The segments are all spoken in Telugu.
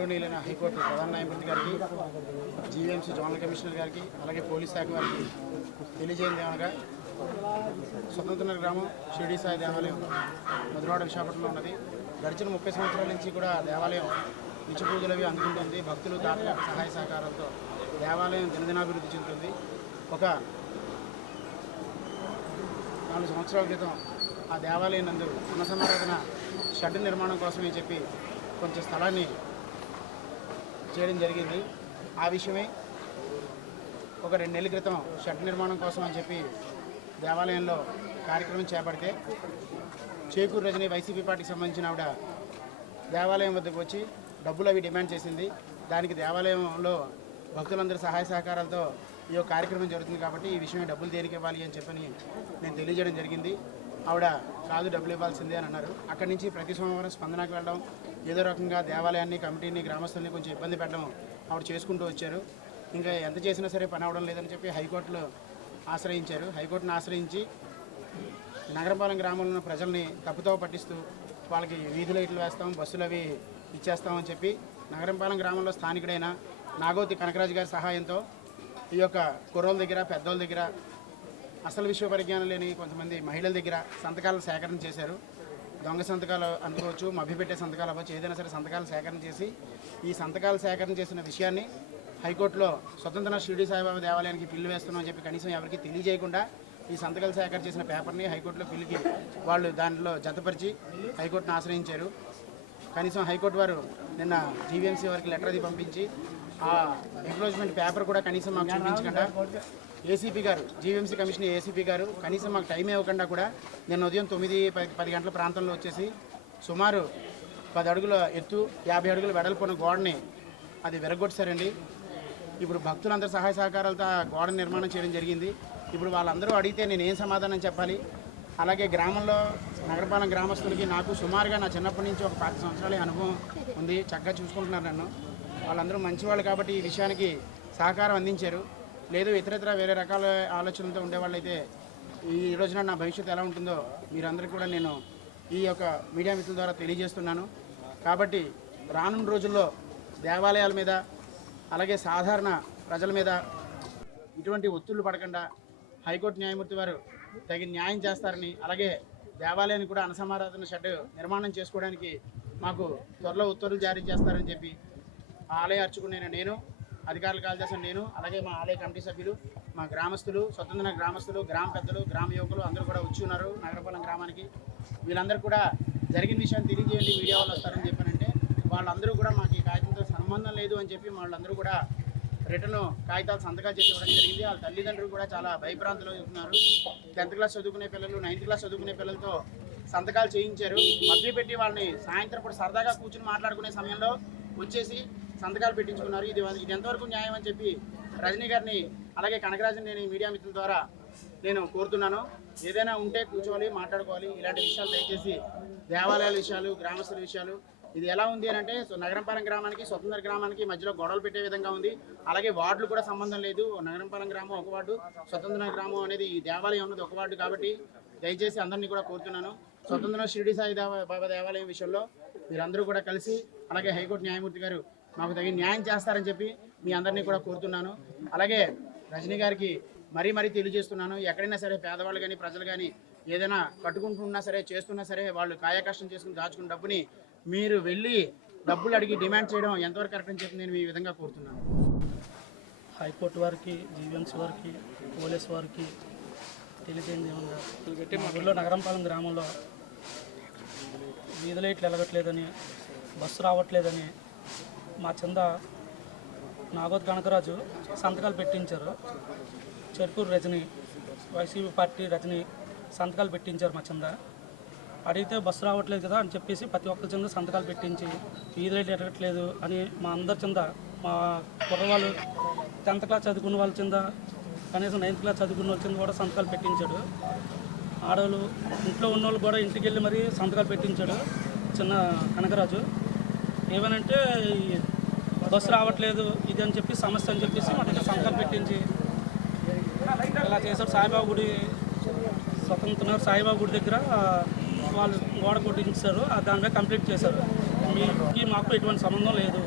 గౌరవనీయులైన హైకోర్టు ప్రధాన న్యాయమూర్తి గారికి, జీవీఎంసీ జోనల్ కమిషనర్ గారికి, అలాగే పోలీస్ శాఖ వారికి తెలియజేయండి ఏమనగా, స్వతంత్ర గ్రామం షిరిడి సాయి దేవాలయం మధురవాడ విశాఖపట్నంలో ఉన్నది. గడిచిన 30 సంవత్సరాల నుంచి కూడా దేవాలయం నిత్య పూజలు అవి అందుకుంటుంది. భక్తులు దాతల సహాయ సహకారంతో దేవాలయం దినదినాభివృద్ధి చెందుతుంది. ఒక 4 సంవత్సరాల క్రితం ఆ దేవాలయం నందు అన్నసమారాధన షెడ్ నిర్మాణం కోసమని చెప్పి కొంచెం స్థలాన్ని చేయడం జరిగింది. ఆ విషయమే ఒక 2 నెలల క్రితం షెడ్ నిర్మాణం కోసం అని చెప్పి దేవాలయంలో కార్యక్రమం చేపడితే చేకూరు రజని వైసీపీ పార్టీకి సంబంధించిన ఆవిడ దేవాలయం వద్దకు వచ్చి డబ్బులు అవి డిమాండ్ చేసింది. దానికి దేవాలయంలో భక్తులందరి సహాయ సహకారాలతో ఈ యొక్క కార్యక్రమం జరుగుతుంది కాబట్టి ఈ విషయం డబ్బులు దేనికి ఇవ్వాలి అని చెప్పని నేను తెలియజేయడం జరిగింది. ఆవిడ కాదు, డబ్బులు ఇవ్వాల్సిందే అని అన్నారు. అక్కడి నుంచి ప్రతి సోమవారం స్పందనకు వెళ్ళడం, ఏదో రకంగా దేవాలయాన్ని, కమిటీని, గ్రామస్తుల్ని కొంచెం ఇబ్బంది పెట్టడం ఆవిడ చేసుకుంటూ వచ్చారు. ఇంకా ఎంత చేసినా సరే పని అవడం లేదని చెప్పి హైకోర్టులో ఆశ్రయించారు. హైకోర్టును ఆశ్రయించి నగరపాలెం గ్రామంలో ఉన్న ప్రజల్ని తప్పుతో పట్టిస్తూ వాళ్ళకి వీధి లైట్లు వేస్తాం, బస్సులు అవి ఇచ్చేస్తామని చెప్పి నగరంపాలెం గ్రామంలో స్థానికుడైన నాగోతి కనకరాజు గారి సహాయంతో ఈ యొక్క కుర్రోళ్ళ దగ్గర, పెద్దోళ్ళ దగ్గర, అసలు విషయ పరిజ్ఞానం లేని కొంతమంది మహిళల దగ్గర సంతకాలు సేకరణ చేశారు. దొంగ సంతకాలు అనుకోవచ్చు, మభ్యపెట్టే సంతకాలు అవ్వచ్చు, ఏదైనా సరే సంతకాలు సేకరణ చేసి ఈ సంతకాలు సేకరణ చేసిన విషయాన్ని హైకోర్టులో స్వతంత్ర షిరిడి సాయిబాబా దేవాలయానికి బిల్లు వేస్తున్నామని చెప్పి కనీసం ఎవరికి తెలియజేయకుండా ఈ సంతకాలు సేకరణ చేసిన పేపర్ని హైకోర్టులో బిల్లుకి వాళ్ళు దాంట్లో జతపరిచి హైకోర్టును ఆశ్రయించారు. కనీసం హైకోర్టు వారు నిన్న జీవీఎంసీ వారికి లెటర్ అది పంపించి ఆ ఎంక్లోజ్మెంట్ పేపర్ కూడా కనీసం మాకు చూపించకుండా ఏసీపీ గారు, జీవీఎంసీ కమిషనర్ ఏసీపీ గారు కనీసం మాకు టైం ఇవ్వకుండా కూడా నిన్న ఉదయం 9-10 గంటల ప్రాంతంలో వచ్చేసి సుమారు 10 అడుగుల ఎత్తు, 50 అడుగుల వెడల్పున్న గోడని అది విరగొట్టారండి. ఇప్పుడు భక్తులందరూ సహాయ సహకారాలతో ఆ గోడ నిర్మాణం చేయడం జరిగింది. ఇప్పుడు వాళ్ళందరూ అడిగితే నేను ఏం సమాధానం చెప్పాలి? అలాగే గ్రామంలో నగరపాలెం గ్రామస్తులకి నాకు సుమారుగా నా చిన్నప్పటి నుంచి ఒక 10 సంవత్సరాల అనుభవం ఉంది. చక్కగా చూసుకుంటున్నారు నన్ను. వాళ్ళందరూ మంచివాళ్ళు కాబట్టి ఈ విషయానికి సహకారం అందించారు. లేదు ఇతరత్ర వేరే రకాల ఆలోచనలతో ఉండేవాళ్ళైతే ఈ రోజున నా భవిష్యత్తు ఎలా ఉంటుందో మీరందరికీ కూడా నేను ఈ యొక్క మీడియా మిత్రుల ద్వారా తెలియజేస్తున్నాను. కాబట్టి రానున్న రోజుల్లో దేవాలయాల మీద, అలాగే సాధారణ ప్రజల మీద ఇటువంటి ఒత్తిళ్లు పడకుండా హైకోర్టు న్యాయమూర్తి వారు తగిన న్యాయం చేస్తారని, అలాగే దేవాలయాన్ని కూడా అన్నసమారాధన షెడ్ నిర్మాణం చేసుకోవడానికి మాకు త్వరలో ఉత్తర్వులు జారీ చేస్తారని చెప్పి ఆలయ అర్చకుడైన నేను, అధికారులు కాల్ చేసిన నేను, అలాగే మా ఆలయ కమిటీ సభ్యులు, మా గ్రామస్తులు, స్వతంత్ర గ్రామస్తులు, గ్రామ పెద్దలు, గ్రామ యువకులు అందరూ కూడా వచ్చి ఉన్నారు నగరపాలెం గ్రామానికి. వీళ్ళందరూ కూడా జరిగిన విషయాన్ని తెలియజేయండి, మీడియా వాళ్ళు వస్తారని చెప్పానంటే వాళ్ళందరూ కూడా మాకు ఈ కాగితంతో సంబంధం లేదు అని చెప్పి వాళ్ళందరూ కూడా రిటర్న్ కాగితాలు సంతకాలు చేసి ఇవ్వడం జరిగింది. వాళ్ళ తల్లిదండ్రులు కూడా చాలా భయభ్రాంతులు అవుతున్నారు. 10th క్లాస్ చదువుకునే పిల్లలు, 9th క్లాస్ చదువుకునే పిల్లలతో సంతకాలు చేయించారు. మభ్యపెట్టి వాళ్ళని సాయంత్రం కూడా సరదాగా కూర్చుని మాట్లాడుకునే సమయంలో వచ్చేసి సంతకాలు పెట్టించుకున్నారు. ఇది ఎంతవరకు న్యాయం అని చెప్పి రజనీ గారిని, అలాగే కనకరాజుని నేను ఈ మీడియా మిత్రుల ద్వారా నేను కోరుతున్నాను. ఏదైనా ఉంటే కూర్చోవాలి, మాట్లాడుకోవాలి. ఇలాంటి విషయాలు దయచేసి దేవాలయాల విషయాలు, గ్రామస్తుల విషయాలు, ఇది ఎలా ఉంది అని అంటే నగరంపాలెం గ్రామానికి, స్వతంత్ర గ్రామానికి మధ్యలో గొడవలు పెట్టే విధంగా ఉంది. అలాగే వార్డులు కూడా సంబంధం లేదు. నగరంపాలెం గ్రామం ఒక వార్డు, స్వతంత్ర గ్రామం అనేది ఈ దేవాలయం ఉన్నది ఒక వార్డు. కాబట్టి దయచేసి అందరినీ కూడా కోరుతున్నాను, స్వతంత్ర షిరిడి సాయి బాబా దేవాలయం విషయంలో మీరందరూ కూడా కలిసి, అలాగే హైకోర్టు న్యాయమూర్తి గారు మాకు తగిన న్యాయం చేస్తారని చెప్పి మీ అందరినీ కూడా కోరుతున్నాను. అలాగే రజనీ గారికి మరీ తెలియజేస్తున్నాను, ఎక్కడైనా సరే పేదవాళ్ళు కానీ, ప్రజలు కానీ ఏదైనా కట్టుకుంటున్నా సరే, చేస్తున్నా సరే, వాళ్ళు కాయకష్టం చేసుకుని దాచుకున్న డబ్బుని మీరు వెళ్ళి డబ్బులు అడిగి డిమాండ్ చేయడం ఎంతవరకు కరెక్ట్ అని చెప్పి నేను ఈ విధంగా కోరుతున్నాను. హైకోర్టు వారికి, జీవీఎంసీ వారికి, పోలీస్ వారికి తెలియజేయండి ఏమన్నా, ఊళ్ళో నగరంపాలెం గ్రామంలో వీధి లైట్లు వెలగట్లేదని, బస్సు రావట్లేదని మా చంద నాగోత్ కనకరాజు సంతకాలు పెట్టించారు. చెరుకూరు రజని, వైసీపీ పార్టీ రజని సంతకాలు పెట్టించారు మా చంద. అడిగితే బస్సు రావట్లేదు కదా అని చెప్పేసి ప్రతి ఒక్కరి కింద సంతకాలు పెట్టించి వీధి లైట్లు ఎరగట్లేదు అని మా అందరి కింద, మా కుర్రవాళ్ళు 10th క్లాస్ చదువుకున్న వాళ్ళ కింద, కనీసం 9th క్లాస్ చదువుకున్న వాళ్ళ కింద కూడా సంతకాలు పెట్టించాడు. ఆడవాళ్ళు ఇంట్లో ఉన్న వాళ్ళు కూడా ఇంటికి వెళ్ళి మరీ సంతకాలు పెట్టించాడు చిన్న కనకరాజు. ఏమనంటే బస్సు రావట్లేదు ఇది అని చెప్పి సమస్య అని చెప్పేసి మా దగ్గర సంతకాలు పెట్టించి ఇలా చేశారు. సాయిబాబా గుడి, స్వతంత్ర సాయిబాబా గుడి దగ్గర వాళ్ళు గోడ కొట్టించారు. దాని మీద కంప్లీట్ చేశారు. మాకు ఎటువంటి సంబంధం లేదు,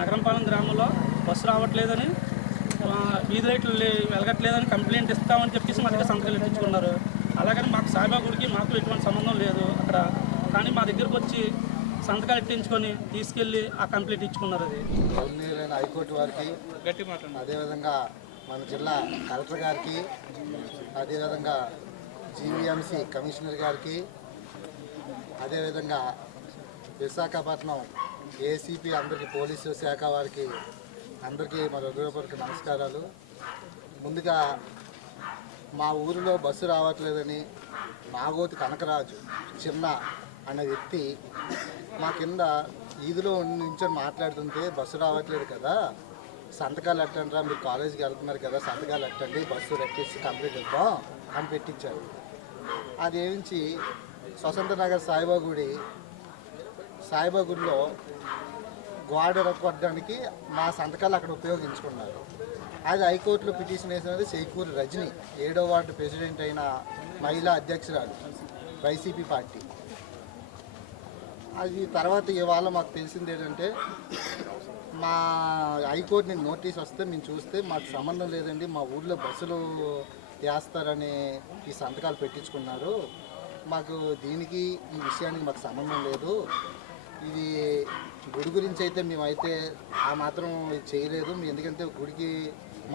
నగరంపాలెం గ్రామంలో బస్సు రావట్లేదని వీధి లైట్లు వెలగట్లేదని కంప్లైంట్ ఇస్తామని చెప్పేసి మా దగ్గర సంతకాలు పెట్టించుకున్నారు. అలాగని మాకు సాయిబాబా గుడికి మాకు ఎటువంటి సంబంధం లేదు అక్కడ. కానీ మా దగ్గరకు వచ్చి సంతకాలు ఎట్టించుకొని తీసుకెళ్ళి ఆ కంప్లైంట్ ఇచ్చుకున్నారు. అది గౌరవనీయులైన హైకోర్టు వారికి, అదేవిధంగా మన జిల్లా కలెక్టర్ గారికి, అదేవిధంగా జీవీఎంసీ కమిషనర్ గారికి, అదేవిధంగా విశాఖపట్నం ఏసీపీ అందరికీ, పోలీసు శాఖ వారికి అందరికీ మన హృదయపూర్వక నమస్కారాలు. ముందుగా మా ఊరిలో బస్సు రావట్లేదని నాగోతి కనకరాజు చిన్న అనే వ్యక్తి మా కింద ఈదులో నుంచొని మాట్లాడుతుంటే, బస్సు రావట్లేదు కదా, సంతకాలు ఎట్టండి రా, మీరు కాలేజీకి వెళ్తున్నారు కదా, సంతకాలు ఎట్టండి, బస్సు రెక్కేసి కంప్లీట్ ఇద్దాం అని పెట్టించారు. అది ఏమించి స్వతంత్ర నగర్ సాయిబాబా గుడిలో గోడ కొట్టడానికి మా సంతకాలు అక్కడ ఉపయోగించుకున్నారు. అది హైకోర్టులో పిటిషన్ వేసినది చేకూరి రజని, 7వ వార్డు ప్రెసిడెంట్ అయిన మహిళా అధ్యక్షురాలు వైసీపీ పార్టీ. అది తర్వాత ఇవాళ మాకు తెలిసింది ఏంటంటే, మా హైకోర్టుని నోటీస్ వస్తే మేము చూస్తే మాకు సంబంధం లేదండి, మా ఊళ్ళో బస్సులు వేస్తారని ఈ సంతకాలు పెట్టించుకున్నారు, మాకు దీనికి ఈ విషయానికి మాకు సంబంధం లేదు, ఇది గుడి గురించి అయితే మేమైతే ఆ మాత్రం చేయలేదు, ఎందుకంటే గుడికి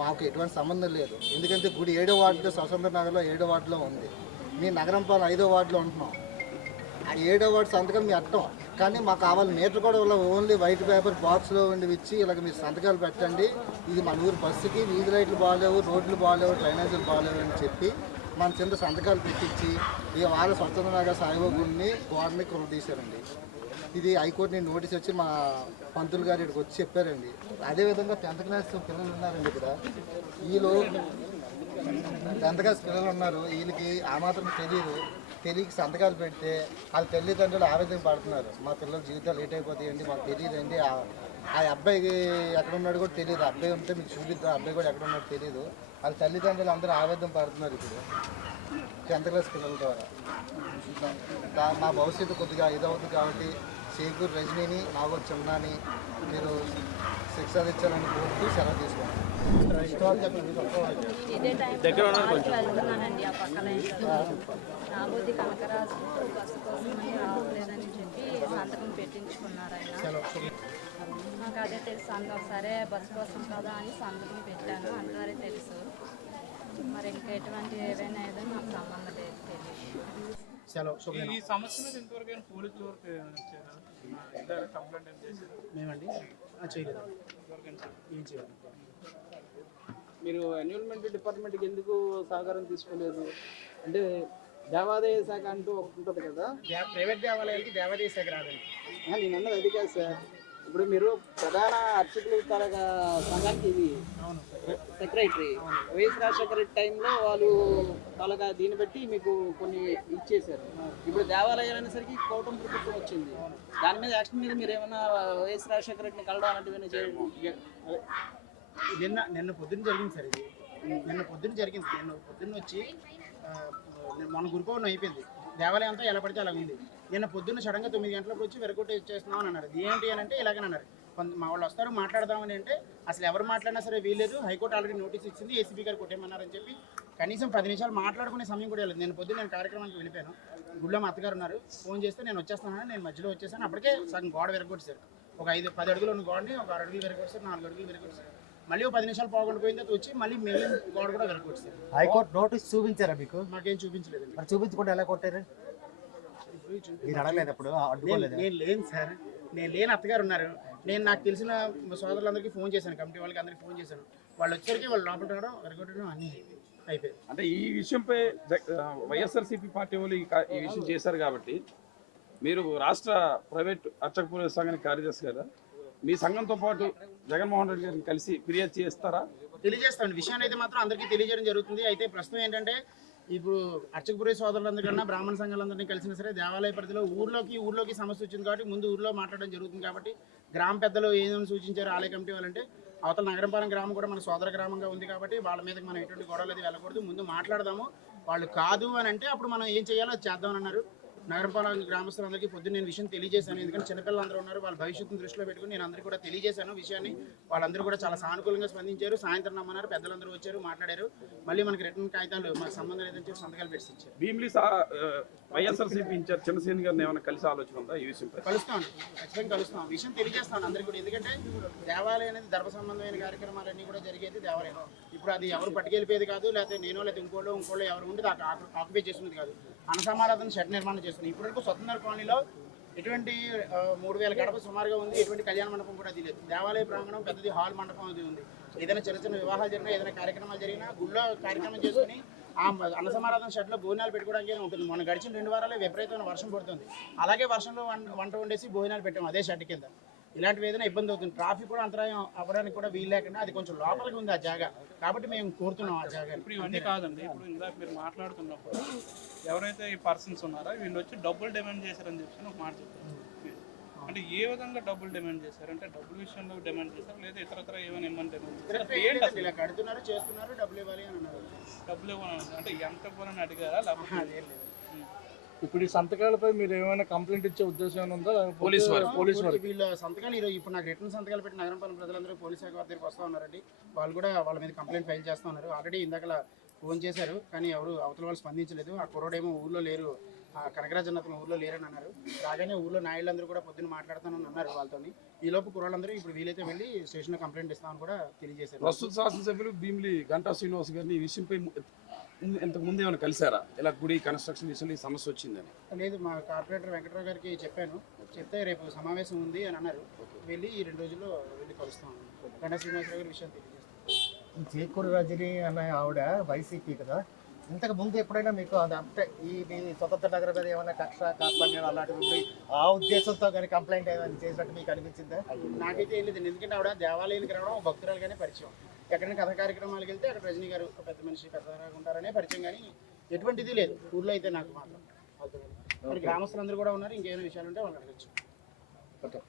మాకు ఎటువంటి సంబంధం లేదు, ఎందుకంటే గుడి 7వ వార్డులో, స్వతంత్ర నగర్లో 7వ వార్డులో ఉంది, మీ నగరంపాలెం 5వ వార్డులో ఉంటున్నాం. ఆ 7వ వార్డు సంతకం మీ అట్టం, కానీ మాకు కావాలి మీటర్ కూడా ఓన్లీ వైట్ పేపర్ బాక్స్లో ఉండి ఇచ్చి ఇలాగ మీరు సంతకాలు పెట్టండి, ఇది మన ఊరు బస్సుకి వీధి లైట్లు బాగాలేవు, రోడ్లు బాగాలేవు, డ్రైనేజీలు బాగాలేవు అని చెప్పి మన కింద సంతకాలు పెట్టించి ఇవాళ స్వతంత్ర నగర్ సాయిబాబా గుడిని గోడని కొనదీశారండి. ఇది హైకోర్టుని నోటీస్ వచ్చి మా పంతులు గారు ఇక్కడికి వచ్చి చెప్పారండి. అదేవిధంగా 10th క్లాస్ పిల్లలు ఉన్నారండి ఇక్కడ, వీళ్ళు 10th క్లాస్ పిల్లలు ఉన్నారు, వీళ్ళకి ఆ మాత్రం తెలియక సంతకాలు పెడితే వాళ్ళ తల్లిదండ్రులు ఆవేదన పడుతున్నారు, మా పిల్లల జీవితాలు లేట్ అయిపోతాయండి, మాకు తెలియదండి, ఆ అబ్బాయికి ఎక్కడ ఉన్నాడు కూడా తెలియదు, అబ్బాయి ఉంటే మీకు చూపిద్దాం, అబ్బాయి కూడా ఎక్కడ ఉన్నాడో తెలియదు, వాళ్ళ తల్లిదండ్రులు అందరూ ఆవేదన పడుతున్నారు ఇప్పుడు 10th క్లాస్ పిల్లల ద్వారా. మా భవిష్యత్తు కొద్దిగా ఇదవుతుంది కాబట్టి చేకూరు రజనీని, నాగోతి చిన్నాని మీరు శిక్ష ఇచ్చారని కోరుతూ సెలవు తీసుకోండి. ఇదే టైంలో వెళ్తున్నానండి, ఆ పక్క లైన్లో నాగోతి కనకరాజు బస్సు కోసం రావట్లేదని చెప్పి సంతకం పెట్టించుకున్నారు ఆయన. నాకు అదే తెలుసు, సరే బస్సు కోసం కదా అని సంతకం పెట్టాను, అంతవరకు తెలుసు. మరి ఇంకా ఎటువంటి ఏదైనా ఏదో నాకు సంబంధం లేదు, తెలియదు. ఈ సమస్య మీద ఇంతవరకు పోలీసుల వరకు కంప్లైంట్ ఏం చేశారు? మేమండి చేయలేదు, ఏం చేయాలి. మీరు ఎన్విరాన్మెంట్ డిపార్ట్మెంట్కి ఎందుకు సహకారం తీసుకోలేదు? అంటే దేవాదాయ శాఖ అంటూ ఒకటి ఉంటుంది కదా, ప్రైవేట్ దేవాలయాలకి దేవాదాయ శాఖ రాదండి. నేను అన్నది అది కాదు సార్. ఇప్పుడు మీరు ప్రధాన అర్చకులు తరగా సంఘానికి ఇది సెక్రటరీ, వైఎస్ రాజశేఖర రెడ్డి టైంలో వాళ్ళు తలగా దీన్ని బట్టి మీకు కొన్ని ఇచ్చేశారు. ఇప్పుడు దేవాలయాలు అనేసరికి కూటమి ప్రభుత్వం వచ్చింది, దాని మీద యాక్షన్ మీద మీరు ఏమైనా వైఎస్ రాజశేఖర రెడ్డిని కలవడం అలాంటివి చేయండి. నిన్న పొద్దున్న జరిగింది సార్, ఇది నిన్న పొద్దున్న జరిగింది. నిన్న పొద్దున్న వచ్చి మన గురుపౌర్ణం అయిపోయింది, దేవాలయం అంతా ఎలా పడితే అలా ఉంది. నిన్న పొద్దున్న సడన్గా 9 గంటలకు వచ్చి వెరగొట్టి ఇచ్చేస్తున్నాం అని అన్నారు. ఏంటి అని అంటే ఇలాగని అన్నారు, మా వాళ్ళు వస్తారు మాట్లాడదామని అంటే అసలు ఎవరు మాట్లాడినా సరే వీలేదు, హైకోర్టు ఆల్రెడీ నోటీస్ ఇచ్చింది, ఏసీబీ గారు కొట్టేయమన్నారని చెప్పి కనీసం 10 నిమిషాలు మాట్లాడుకునే సమయం కూడా లేదు. నేను పొద్దున్న కార్యక్రమానికి వెళ్ళిపోయాను, గుడిలో మా అత్తగారు ఉన్నారు, ఫోన్ చేస్తే నేను వచ్చేస్తున్నాను, నేను మధ్యలో వచ్చేసాను, అప్పటికే సగం గోడ వెరగొట్టేశారు. ఒక 5-10 అడుగులు ఉన్న గోడని ఒక 6 అడుగులు వెరగొట్టేశారు, 4 అడుగులు వెరగొట్టేశారు. మళ్ళీ 10 నిమిషాలు పోకుండా పోయిన తర్వాత వచ్చి మళ్ళీ మిగిలిన గోడ కూడా వెరగొట్టేశారు. హైకోర్టు నోటీస్ చూపించారా మీకు? మాకేం చూపించలేదు. మరి చూపించకుండా ఎలా కొట్టారు? మీరు అడగలేదు అప్పుడు? నేను లేను సార్, నేను లేని అత్తగారు ఉన్నారు. నేను నాకు తెలిసిన సోదరులందరికీ ఫోన్ చేశాను, కమిటీ వాళ్ళకి అందరికీ ఫోన్ చేశాను. వాళ్ళు వచ్చేసరికి వాళ్ళు లోపల రావడం వెరగొట్టడం అన్నీ అయిపోయింది. అంటే ఈ విషయంపై వైఎస్ఆర్సీపీ పార్టీ వాళ్ళు ఈ విషయం చేశారు కాబట్టి మీరు రాష్ట్ర ప్రైవేట్ అర్చక పురోహిత సంఘానికి కార్యదర్శి కదా, మీ సంఘంతో పాటు జగన్మోహన్ రెడ్డి గారిని కలిసి ఫిర్యాదు చేస్తారా? తెలియజేస్తాను, విషయాన్ని అయితే మాత్రం అందరికీ తెలియజేయడం జరుగుతుంది. అయితే ప్రస్తుతం ఏంటంటే ఇప్పుడు అర్చకపురి సోదరులందరికన్నా బ్రాహ్మణ సంఘాలందరినీ కలిసినా సరే దేవాలయ పరిధిలో ఊర్లోకి సమస్య వచ్చింది కాబట్టి ముందు ఊర్లో మాట్లాడడం జరుగుతుంది. కాబట్టి గ్రామ పెద్దలు ఏమేమి సూచించారు ఆలయ కమిటీ వాళ్ళంటే, అవతల నగరంపాలెం గ్రామం కూడా మన సోదర గ్రామంగా ఉంది కాబట్టి వాళ్ళ మీదకి మనం ఎటువంటి గొడవలు అది వెళ్ళకూడదు, ముందు మాట్లాడదాము, వాళ్ళు కాదు అని అంటే అప్పుడు మనం ఏం చేయాలో అది చేద్దామని అన్నారు. నగరపాలక గ్రామస్తులందరికీ పొద్దున్న నేను విషయం తెలియజేశాను. ఎందుకంటే చిన్నపిల్లలు అందరూ ఉన్నారు, వాళ్ళ భవిష్యత్తును దృష్టిలో పెట్టుకుని నేను అందరికీ కూడా తెలియజేశాను విషయాన్ని. వాళ్ళందరూ కూడా చాలా సానుకూలంగా స్పందించారు. సాయంత్రం రమ్మన్నారు, పెద్దలందరూ వచ్చారు, మాట్లాడారు. మళ్ళీ మనకి రిటర్న్ కాగితాలు మాకు సంబంధం లేదని చెప్పి సంతకాలు పెట్టి ఇచ్చారు. భీమిలి వైఎస్ఆర్సీపీ ఇన్ఛార్జ్ చిన్నసేన గారిని ఏమైనా కలిసి ఆలోచన ఉందా ఈ విషయంపై? కలుస్తాను, ఖచ్చితంగా కలుస్తాం. విషయం తెలియజేస్తాను అందరికీ కూడా. ఎందుకంటే దేవాలయం అనేది ధర్మ సంబంధమైన కార్యక్రమాలన్నీ కూడా జరిగేది దేవాలయం. ఇప్పుడు అది ఎవరు పట్టుకెళ్ళిపోయేది కాదు, లేకపోతే నేను లేకపోతే ఇంకోళ్ళు ఎవరు ఉండి ఆక్యుపై చేస్తున్నది కాదు. అన్నసమారాధన షెడ్ నిర్మాణం చేస్తుంది. ఇప్పటివరకు స్వతంత్ర కాలనీలో ఎటువంటి 3000 గడప సుమారుగా ఉంది. ఎటువంటి కళ్యాణ మండపం కూడా అది లేదు. దేవాలయ ప్రాంగణం పెద్దది హాల్ మండపం అది ఉంది. ఏదైనా చిన్న చిన్న వివాహాలు జరిగినా, ఏదైనా కార్యక్రమాలు జరిగినా గుళ్ళో కార్యక్రమం చేసుకుని ఆ అన్నసమారాధన షెడ్లో భోజనాలు పెట్టుకోవడానికి ఉంటుంది. మొన్న గడిచిన 2 వారాలే విపరీతమైన వర్షం పడుతుంది. అలాగే వర్షంలో వంట వండేసి భోజనాలు పెట్టాము అదే షెడ్ కింద. ఇలాంటివి ఏదైనా ఇబ్బంది అవుతుంది. ట్రాఫిక్ కూడా అంతరాయం అవ్వడానికి కూడా వీలు లేకుండా అది కొంచెం లోపలికి ఉంది ఆ జాగా. కాబట్టి మేము కోరుతున్నాం ఆ జాగా. ఇప్పుడు ఇవన్నీ కాదండి, ఇప్పుడు ఇందాక మీరు మాట్లాడుతున్నప్పుడు ఎవరైతే ఈ పర్సన్స్ ఉన్నారో వీళ్ళు వచ్చి డబ్బులు డిమాండ్ చేశారని చెప్పి ఒక మాట చెప్పారు. అంటే ఏ విధంగా డబ్బులు డిమాండ్ చేశారు? అంటే డబ్బుల విషయంలో డిమాండ్ చేశారు, లేదా ఇతరత్ర ఏమైనా ఇవ్వని డిమాండ్ చేశారు? ఇలా కడుతున్నారు, చేస్తున్నారు, డబ్బులు ఇవ్వాలి అని అన్నారు. డబ్బులు ఇవ్వని అంటే ఎంత ఇవ్వాలని అడిగారా లేకపోతే? ఇప్పుడు ఈ సంతకాలపై మీరు ఏమైనా కంప్లైంట్ ఇచ్చే ఉద్దేశం ఉందా? పోలీసు వారు వీళ్ళ సంతకాలు ఇప్పుడు నాకు రిటర్న్ సంతకాలు పెట్టి నగరంపాలెం ప్రజలందరూ పోలీసు శాఖ వారి దగ్గరికి వస్తూ ఉన్నారండి. వాళ్ళు కూడా వాళ్ళ మీద కంప్లైంట్ ఫైల్ చేస్తూ ఉన్నారు. ఆల్రెడీ ఇందాక ఫోన్ చేశారు, కానీ ఎవరు అవతల వాళ్ళు స్పందించలేదు. ఆ కుర్రోడేమో ఊళ్ళో లేరు, ఆ కనకరాజన్ అతను ఊళ్ళో లేరని అన్నారు. రాగానే ఊళ్ళో నాయుళ్ళందరూ కూడా పొద్దున్న మాట్లాడతానని అన్నారు వాళ్ళతో. ఈ లోపు కుర్రోళ్ళందరూ ఇప్పుడు వీలైతే వెళ్ళి స్టేషన్లో కంప్లైంట్ ఇస్తామని కూడా తెలియజేశారు. ప్రస్తుత శాసనసభ్యులు భీమిలి గంటా శ్రీనివాస్ గారిని ఈ విషయంపై ఇంతకు ముందు ఏమైనా కలిసారా? ఇలా గుడి కన్స్ట్రక్షన్ విషయంలో ఈ సమస్య వచ్చిందని? లేదు, మా కార్పొరేటర్ వెంకటరావు గారికి చెప్పాను. చెప్తే రేపు సమావేశం ఉంది అని అన్నారు. వెళ్ళి ఈ 2 రోజుల్లో వెళ్ళి కలుస్తాం. గంటా శ్రీనివాసరావు గారి విషయం తెలియజేస్తాం. ఈ చేకూరు రజని అనే ఆవిడ వైసీపీ కదా, ఇంతకు ముందు ఎప్పుడైనా మీకు అది అంటే ఈ మీ స్వతంత్ర నగరం మీద ఏమైనా కక్ష కార్పణ్యాలు అలాంటివి ఉంది ఆ ఉద్దేశంతో కానీ కంప్లైంట్ ఏమైనా చేసినట్టు మీకు అనిపించిందా? నాకైతే ఏం లేదండి. ఎందుకంటే ఆవిడ దేవాలయానికి రావడం భక్తురాలుగానే పరిచయం. ఎక్కడైనా కథ కార్యక్రమాలకు వెళ్తే అక్కడ రజనీ గారు పెద్ద మనిషి పెద్దగా ఉంటారనే పరిచయం, కానీ ఎటువంటిది లేదు ఊళ్ళో అయితే నాకు మాత్రం. మరి గ్రామస్తులందరూ కూడా ఉన్నారు. ఇంకేమైనా విషయాలు ఉంటే వాళ్ళు అడగచ్చు. ఓకే.